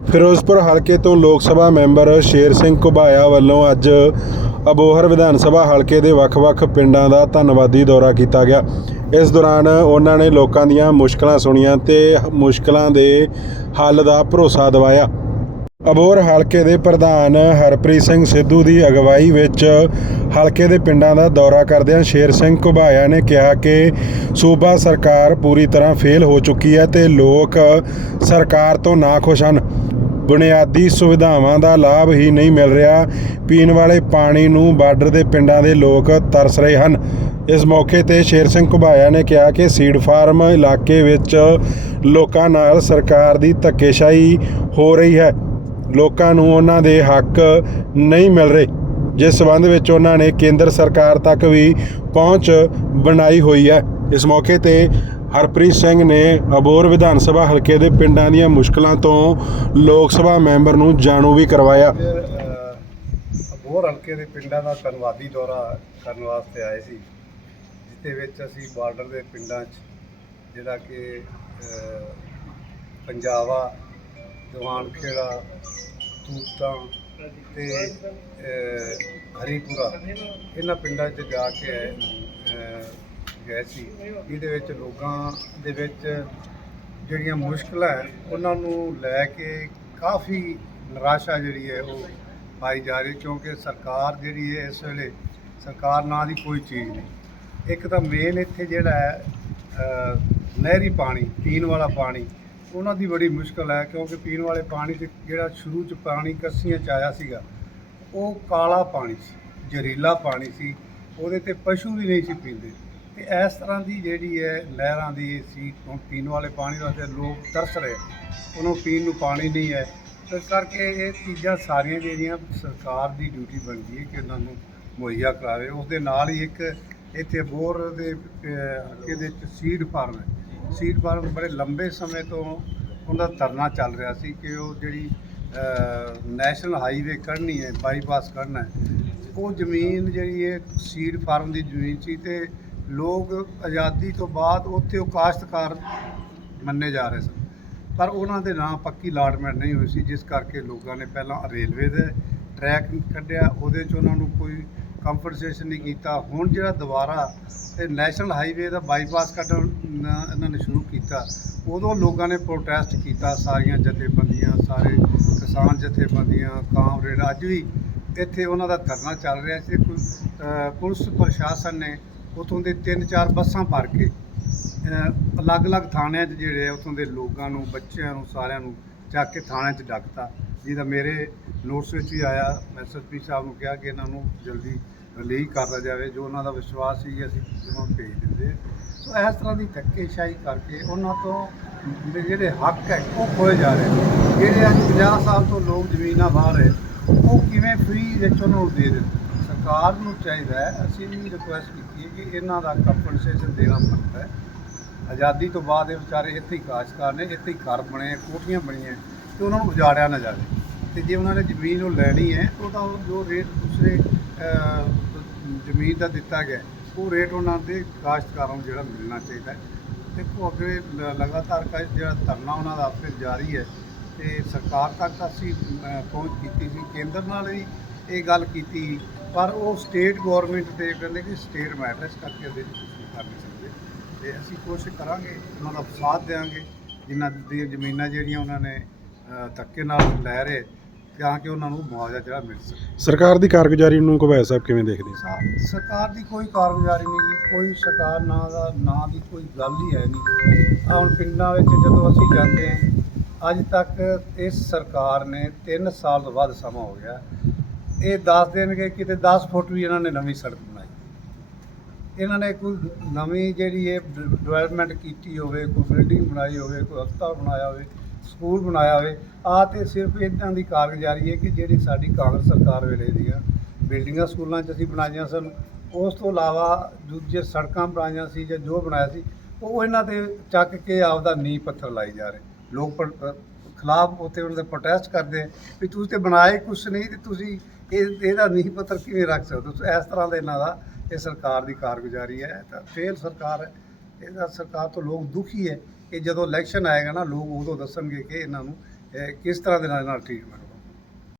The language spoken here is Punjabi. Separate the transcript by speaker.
Speaker 1: ਫਿਰੋਜ਼ਪੁਰ ਹਲਕੇ ਤੋਂ ਲੋਕ ਸਭਾ ਮੈਂਬਰ ਸ਼ੇਰ ਸਿੰਘ ਘੁਬਾਇਆ ਵੱਲੋਂ ਅੱਜ ਅਬੋਹਰ ਵਿਧਾਨ ਸਭਾ ਹਲਕੇ ਦੇ ਵੱਖ-ਵੱਖ ਪਿੰਡਾਂ ਦਾ ਧੰਨਵਾਦੀ ਦੌਰਾ ਕੀਤਾ ਗਿਆ। ਇਸ ਦੌਰਾਨ ਉਹਨਾਂ ਨੇ ਲੋਕਾਂ ਦੀਆਂ ਮੁਸ਼ਕਲਾਂ ਸੁਣੀਆਂ ਤੇ ਮੁਸ਼ਕਲਾਂ ਦੇ ਹੱਲ ਦਾ ਭਰੋਸਾ ਦਿਵਾਇਆ। ਅਬੋਹਰ ਹਲਕੇ ਦੇ ਪ੍ਰਧਾਨ ਹਰਪ੍ਰੀਤ ਸਿੰਘ ਸਿੱਧੂ ਦੀ ਅਗਵਾਈ ਵਿੱਚ ਹਲਕੇ ਦੇ ਪਿੰਡਾਂ ਦਾ ਦੌਰਾ ਕਰਦਿਆਂ ਸ਼ੇਰ ਸਿੰਘ ਘੁਬਾਇਆ ਨੇ ਕਿਹਾ ਕਿ ਸੂਬਾ ਸਰਕਾਰ ਪੂਰੀ ਤਰ੍ਹਾਂ ਫੇਲ ਹੋ ਚੁੱਕੀ ਹੈ ਤੇ ਲੋਕ ਸਰਕਾਰ ਤੋਂ ਨਾਖੁਸ਼ ਹਨ। ਬੁਨਿਆਦੀ ਸੁਵਿਧਾਵਾਂ ਦਾ ਲਾਭ ਹੀ ਨਹੀਂ ਮਿਲ ਰਿਹਾ। ਪੀਣ ਵਾਲੇ ਪਾਣੀ ਨੂੰ ਬਾਰਡਰ ਦੇ ਪਿੰਡਾਂ ਦੇ ਲੋਕ ਤਰਸ ਰਹੇ ਹਨ। ਇਸ ਮੌਕੇ ਤੇ ਸ਼ੇਰ ਸਿੰਘ ਘੁਬਾਇਆ ਨੇ ਕਿਹਾ ਕਿ ਸੀਡ ਫਾਰਮ ਇਲਾਕੇ ਵਿੱਚ ਲੋਕਾਂ ਨਾਲ ਸਰਕਾਰ ਦੀ ਧੱਕੇਸ਼ਾਹੀ ਹੋ ਰਹੀ ਹੈ। ਲੋਕਾਂ ਨੂੰ ਉਹਨਾਂ ਦੇ ਹੱਕ ਨਹੀਂ ਮਿਲ ਰਹੇ। ਜਿਸ ਸਬੰਧ ਵਿੱਚ ਉਹਨਾਂ ਨੇ ਕੇਂਦਰ ਸਰਕਾਰ ਤੱਕ ਵੀ ਪਹੁੰਚ ਬਣਾਈ ਹੋਈ ਹੈ। ਇਸ ਮੌਕੇ ਤੇ ਹਰਪ੍ਰੀਤ ਸਿੰਘ ਨੇ ਅਬੋਰ ਵਿਧਾਨ ਸਭਾ ਹਲਕੇ ਦੇ ਪਿੰਡਾਂ ਦੀਆਂ ਮੁਸ਼ਕਲਾਂ ਤੋਂ ਲੋਕ ਸਭਾ ਮੈਂਬਰ ਨੂੰ ਜਾਣੂ ਵੀ ਕਰਵਾਇਆ।
Speaker 2: ਅਬੋਰ ਹਲਕੇ ਦੇ ਪਿੰਡਾਂ ਦਾ ਧੰਨਵਾਦੀ ਦੌਰਾ ਕਰਨ ਵਾਸਤੇ ਆਏ ਸੀ ਜਿਸ ਵਿੱਚ ਅਸੀਂ ਬਾਰਡਰ ਦੇ ਪਿੰਡਾਂ 'ਚ ਜਿਹੜਾ ਕਿ ਪੰਜਾਬਾ ਦੀਵਾਨ ਖੇੜਾ ਤੂਤਾਂ ਤੇ ਹਰੀਪੁਰਾ ਇਹਨਾਂ ਪਿੰਡਾਂ 'ਚ ਜਾ ਕੇ ਅ, ਗਏ ਸੀ। ਜਿਹਦੇ ਵਿੱਚ ਲੋਕਾਂ ਦੇ ਵਿੱਚ ਜਿਹੜੀਆਂ ਮੁਸ਼ਕਲਾਂ ਹੈ, ਉਹਨਾਂ ਨੂੰ ਲੈ ਕੇ ਕਾਫੀ ਨਿਰਾਸ਼ਾ ਜਿਹੜੀ ਹੈ ਉਹ ਪਾਈ ਜਾ ਰਹੀ ਕਿਉਂਕਿ ਸਰਕਾਰ ਜਿਹੜੀ ਹੈ ਇਸ ਵੇਲੇ ਸਰਕਾਰ ਨਾਂ ਦੀ ਕੋਈ ਚੀਜ਼ ਨਹੀਂ। ਇੱਕ ਤਾਂ ਮੇਨ ਇੱਥੇ ਜਿਹੜਾ ਹੈ ਨਹਿਰੀ ਪਾਣੀ, ਪੀਣ ਵਾਲਾ ਪਾਣੀ, ਉਹਨਾਂ ਦੀ ਬੜੀ ਮੁਸ਼ਕਲ ਹੈ, ਕਿਉਂਕਿ ਪੀਣ ਵਾਲੇ ਪਾਣੀ 'ਚ ਜਿਹੜਾ ਸ਼ੁਰੂ 'ਚ ਪਾਣੀ ਕੱਸੀਆਂ 'ਚ ਆਇਆ ਸੀਗਾ, ਉਹ ਕਾਲਾ ਪਾਣੀ ਸੀ, ਜ਼ਹਿਰੀਲਾ ਪਾਣੀ ਸੀ, ਉਹਦੇ ਤੇ ਪਸ਼ੂ ਵੀ ਨਹੀਂ ਸੀ ਪੀਂਦੇ। ਤੇ ਇਸ ਤਰ੍ਹਾਂ ਦੀ ਜਿਹੜੀ ਹੈ ਨਹਿਰਾਂ ਦੀ ਸੀ ਹੁਣ ਪੀਣ ਵਾਲੇ ਪਾਣੀ ਵਾਸਤੇ ਲੋਕ ਤਰਸ ਰਹੇ ਉਹਨੂੰ ਪੀਣ ਨੂੰ ਪਾਣੀ ਨਹੀਂ ਹੈ। ਇਸ ਕਰਕੇ ਇਹ ਚੀਜ਼ਾਂ ਸਾਰੀਆਂ ਜਿਹੜੀਆਂ ਸਰਕਾਰ ਦੀ ਡਿਊਟੀ ਬਣਦੀ ਹੈ ਕਿ ਉਹਨਾਂ ਨੂੰ ਮੁਹੱਈਆ ਕਰਾਵੇ। ਉਸ ਦੇ ਨਾਲ ਹੀ ਇੱਕ ਇੱਥੇ ਬੋਰ ਦੇ ਅਹ, ਦੇ ਵਿੱਚ ਸੀਡ ਫਾਰਮ ਹੈ। ਸੀਡ ਫਾਰਮ ਬੜੇ ਲੰਬੇ ਸਮੇਂ ਤੋਂ ਉਹਦਾ ਧਰਨਾ ਚੱਲ ਰਿਹਾ ਸੀ ਕਿ ਉਹ ਜਿਹੜੀ ਨੈਸ਼ਨਲ ਹਾਈਵੇ ਕੱਢਣੀ ਹੈ ਬਾਈਪਾਸ ਕੱਢਣਾ ਹੈ। ਉਹ ਜ਼ਮੀਨ ਜਿਹੜੀ ਹੈ ਸੀਡ ਫਾਰਮ ਦੀ ਜ਼ਮੀਨ ਸੀ ਤੇ ਲੋਕ ਆਜ਼ਾਦੀ ਤੋਂ ਬਾਅਦ ਉੱਥੇ ਉਹ ਕਾਸ਼ਤਕਾਰ ਮੰਨੇ ਜਾ ਰਹੇ ਸਨ। ਪਰ ਉਹਨਾਂ ਦੇ ਨਾਂ ਪੱਕੀ ਅਲਾਟਮੈਂਟ ਨਹੀਂ ਹੋਈ ਸੀ, ਜਿਸ ਕਰਕੇ ਲੋਕਾਂ ਨੇ ਪਹਿਲਾਂ ਰੇਲਵੇ ਦੇ ਟਰੈਕ ਕੱਢਿਆ, ਉਹਦੇ 'ਚ ਉਹਨਾਂ ਨੂੰ ਕੋਈ ਕੰਪਨਸੇਸ਼ਨ ਨਹੀਂ ਕੀਤਾ। ਹੁਣ ਜਿਹੜਾ ਦੁਬਾਰਾ ਇਹ ਨੈਸ਼ਨਲ ਹਾਈਵੇ ਦਾ ਬਾਈਪਾਸ ਕੱਢਣ ਇਹਨਾਂ ਨੇ ਸ਼ੁਰੂ ਕੀਤਾ, ਉਦੋਂ ਲੋਕਾਂ ਨੇ ਪ੍ਰੋਟੈਸਟ ਕੀਤਾ ਸਾਰੀਆਂ ਜਥੇਬੰਦੀਆਂ, ਸਾਰੇ ਕਿਸਾਨ ਜਥੇਬੰਦੀਆਂ ਕਾਮਰੇਡ ਅੱਜ ਵੀ ਇੱਥੇ ਉਹਨਾਂ ਦਾ ਧਰਨਾ ਚੱਲ ਰਿਹਾ ਸੀ। ਕੋਈ ਪੁਲਿਸ ਪ੍ਰਸ਼ਾਸਨ ਨੇ ਉਥੋਂ ਦੇ ਤਿੰਨ ਚਾਰ ਬੱਸਾਂ ਭਰ ਕੇ ਅਲੱਗ-ਅਲੱਗ ਥਾਣਿਆਂ 'ਚ ਜਿਹੜੇ ਆ, ਉਥੋਂ ਦੇ ਲੋਕਾਂ ਨੂੰ, ਬੱਚਿਆਂ ਨੂੰ, ਸਾਰਿਆਂ ਨੂੰ ਚੱਕ ਕੇ ਥਾਣਿਆਂ 'ਚ ਡੱਕਤਾ। ਜਿਹਦਾ ਮੇਰੇ ਨੋਟਸ ਵਿੱਚ ਵੀ ਆਇਆ ਐਸਐਸਪੀ ਸਾਹਿਬ ਨੂੰ ਕਿਹਾ ਕਿ ਇਹਨਾਂ ਨੂੰ ਜਲਦੀ ਰਿਲੀਜ਼ ਕਰਦਾ ਜਾਵੇ, ਜੋ ਉਹਨਾਂ ਦਾ ਵਿਸ਼ਵਾਸ ਸੀ ਅਸੀਂ ਉਹਨਾਂ ਨੂੰ ਭੇਜ ਦਿੰਦੇ ਸੋ ਇਸ ਤਰ੍ਹਾਂ ਦੀ ਧੱਕੇਸ਼ਾਹੀ ਕਰਕੇ ਉਹਨਾਂ ਤੋਂ ਦੇ ਜਿਹੜੇ ਹੱਕ ਹੈ, ਉਹ ਖੋਏ ਜਾ ਰਹੇ ਨੇ। ਜਿਹੜੇ ਅੱਜ 50 ਸਾਲ ਤੋਂ ਲੋਕ ਜ਼ਮੀਨਾਂ ਬਾਹਰ ਰਹੇ ਉਹ ਕਿਵੇਂ ਫ੍ਰੀ ਵਿੱਚ ਉਹਨਾਂ ਨੂੰ ਦੇ ਦਿੰਦੇ ਸਰਕਾਰ ਨੂੰ ਚਾਹੀਦਾ ਹੈ, ਅਸੀਂ ਵੀ ਰਿਕੁਐਸਟ ਕੀਤੀ ਹੈ ਕਿ ਇਹਨਾਂ ਦਾ ਕੰਪਨਸੇਸ਼ਨ ਦੇਣਾ ਪੈਂਦਾ ਹੈ। ਆਜ਼ਾਦੀ ਤੋਂ ਬਾਅਦ ਇਹ ਵਿਚਾਰੇ ਇੱਥੇ ਹੀ ਕਾਸ਼ਤਕਾਰ ਨੇ, ਇੱਥੇ ਹੀ ਘਰ ਬਣੇ ਕੋਠੀਆਂ ਬਣੀਆਂ ਤੇ ਉਹਨਾਂ ਨੂੰ ਉਜਾੜਿਆ ਨਾ ਜਾਵੇ। ਤੇ ਜੇ ਉਹਨਾਂ ਨੇ ਜ਼ਮੀਨ ਉਹ ਲੈਣੀ ਹੈ ਉਹਦਾ ਉਹ ਜੋ ਰੇਟ ਦੂਸਰੇ ਜ਼ਮੀਨ ਦਾ ਦਿੱਤਾ ਗਿਆ ਉਹ ਰੇਟ ਉਹਨਾਂ ਦੇ ਕਾਸ਼ਤਕਾਰਾਂ ਨੂੰ ਜਿਹੜਾ ਮਿਲਣਾ ਚਾਹੀਦਾ ਹੈ। ਦੇਖੋ ਅੱਗੇ ਲ- ਲਗਾਤਾਰ ਕ, ਜਿਹੜਾ ਧਰਨਾ ਉਹਨਾਂ ਦਾ ਫਿਰ ਜਾਰੀ ਹੈ, ਤੇ ਸਰਕਾਰ ਤੱਕ ਅਸੀਂ ਪਹੁੰਚ ਕੀਤੀ ਸੀ। ਕੇਂਦਰ ਨਾਲ ਵੀ ਇਹ ਗੱਲ ਕੀਤੀ ਪਰ ਉਹ ਸਟੇਟ ਗਵਰਨਮੈਂਟ ਤੇ ਕਹਿੰਦੇ ਕਿ ਸਟੇਟ ਮੈਟਰ ਇਸ ਕਰਕੇ ਕੁਛ ਨਹੀਂ ਕਰ ਨਹੀਂ ਸਕਦੇ। ਤੇ ਅਸੀਂ ਕੋਸ਼ਿਸ਼ ਕਰਾਂਗੇ ਉਹਨਾਂ ਦਾ ਸਾਥ ਦੇਵਾਂਗੇ ਜਿਨ੍ਹਾਂ ਦੀਆਂ ਜ਼ਮੀਨਾਂ ਜਿਹੜੀਆਂ ਉਹਨਾਂ ਨੇ ਧੱਕੇ ਨਾਲ ਲੈ ਰਹੇ ਤਾਂ ਕਿ ਉਹਨਾਂ ਨੂੰ ਮੁਆਵਜ਼ਾ ਜਿਹੜਾ ਮਿਲ ਸਕੇ।
Speaker 1: ਸਰਕਾਰ ਦੀ ਕਾਰਗੁਜ਼ਾਰੀ ਨੂੰ ਘੁਬਾਇਆ ਸਾਹਿਬ ਕਿਵੇਂ ਦੇਖਦੇ
Speaker 2: ਸਾ- ਸਰਕਾਰ ਦੀ ਕੋਈ ਕਾਰਗੁਜ਼ਾਰੀ ਨਹੀਂ ਜੀ ਕੋਈ ਸਰਕਾਰ ਨਾਂ ਦਾ ਨਾਂ ਦੀ ਕੋਈ ਗੱਲ ਹੀ ਹੈ ਨਹੀਂ। ਆਹ ਹੁਣ ਪਿੰਡਾਂ ਵਿੱਚ ਜਦੋਂ ਅਸੀਂ ਜਾਂਦੇ ਹਾਂ ਅੱਜ ਤੱਕ ਇਸ ਸਰਕਾਰ ਨੇ 3 ਸਾਲ ਤੋਂ ਵੱਧ ਸਮਾਂ ਹੋ ਗਿਆ। ਇਹ ਦੱਸ ਦੇਣਗੇ ਕਿਤੇ 10 ਫੁੱਟ ਵੀ ਇਹਨਾਂ ਨੇ ਨਵੀਂ ਸੜਕ ਬਣਾਈ। ਇਹਨਾਂ ਨੇ ਕੋਈ ਨਵੀਂ ਜਿਹੜੀ ਇਹ ਡਿਵੈਲਪਮੈਂਟ ਕੀਤੀ ਹੋਵੇ, ਕੋਈ ਬਿਲਡਿੰਗ ਬਣਾਈ ਹੋਵੇ, ਕੋਈ ਹਸਪਤਾਲ ਬਣਾਇਆ ਹੋਵੇ ਸਕੂਲ ਬਣਾਇਆ ਹੋਵੇ, ਆ ਤੇ ਸਿਰਫ ਇਦਾਂ ਦੀ ਕਾਰਗੁਜ਼ਾਰੀ ਹੈ ਕਿ ਜਿਹੜੀ ਸਾਡੀ ਕਾਂਗਰਸ ਸਰਕਾਰ ਵੇਲੇ ਦੀਆਂ ਬਿਲਡਿੰਗਾਂ ਸਕੂਲਾਂ 'ਚ ਅਸੀਂ ਬਣਾਈਆਂ ਸਨ, ਉਸ ਤੋਂ ਇਲਾਵਾ ਦੂਜੇ ਸੜਕਾਂ ਬਣਾਈਆਂ ਸੀ ਜਾਂ ਜੋ ਬਣਾਇਆ ਸੀ, ਉਹ ਇਹਨਾਂ ਤੇ ਚੱਕ ਕੇ ਆਪਦਾ ਨੀਂਹ ਪੱਥਰ ਲਾਈ ਜਾ ਰਹੇ। ਲੋਕ ਖਿਲਾਫ ਉੱਥੇ ਉਹਨਾਂ ਦੇ ਪ੍ਰੋਟੈਸਟ ਕਰਦੇ ਵੀ ਤੁਸੀਂ ਤੇ ਬਣਾਏ ਕੁਛ ਨਹੀਂ ਤੇ ਤੁਸੀਂ ਇਹ, ਇਹਦਾ ਨੀਂਹ ਪੱਤਰ ਕਿਵੇਂ ਰੱਖ ਸਕਦੇ ਹੋ? ਤੁਸੀਂ ਇਸ ਤਰ੍ਹਾਂ ਦੇ ਇਹਨਾਂ ਦਾ ਇਹ ਸਰਕਾਰ ਦੀ ਕਾਰਗੁਜ਼ਾਰੀ ਹੈ। ਤਾਂ ਫੇਲ ਸਰਕਾਰ ਹੈ ਇਹਦਾ ਸਰਕਾਰ ਤੋਂ ਲੋਕ ਦੁਖੀ ਹੈ ਕਿ ਜਦੋਂ ਇਲੈਕਸ਼ਨ ਆਏਗਾ ਨਾ, ਲੋਕ ਉਦੋਂ ਦੱਸਣਗੇ ਕਿ ਇਹਨਾਂ ਨੂੰ ਇਹ ਕਿਸ ਤਰ੍ਹਾਂ ਦੇ ਨਾਲ ਨਾਲ ਟ੍ਰੀਟਮੈਂਟ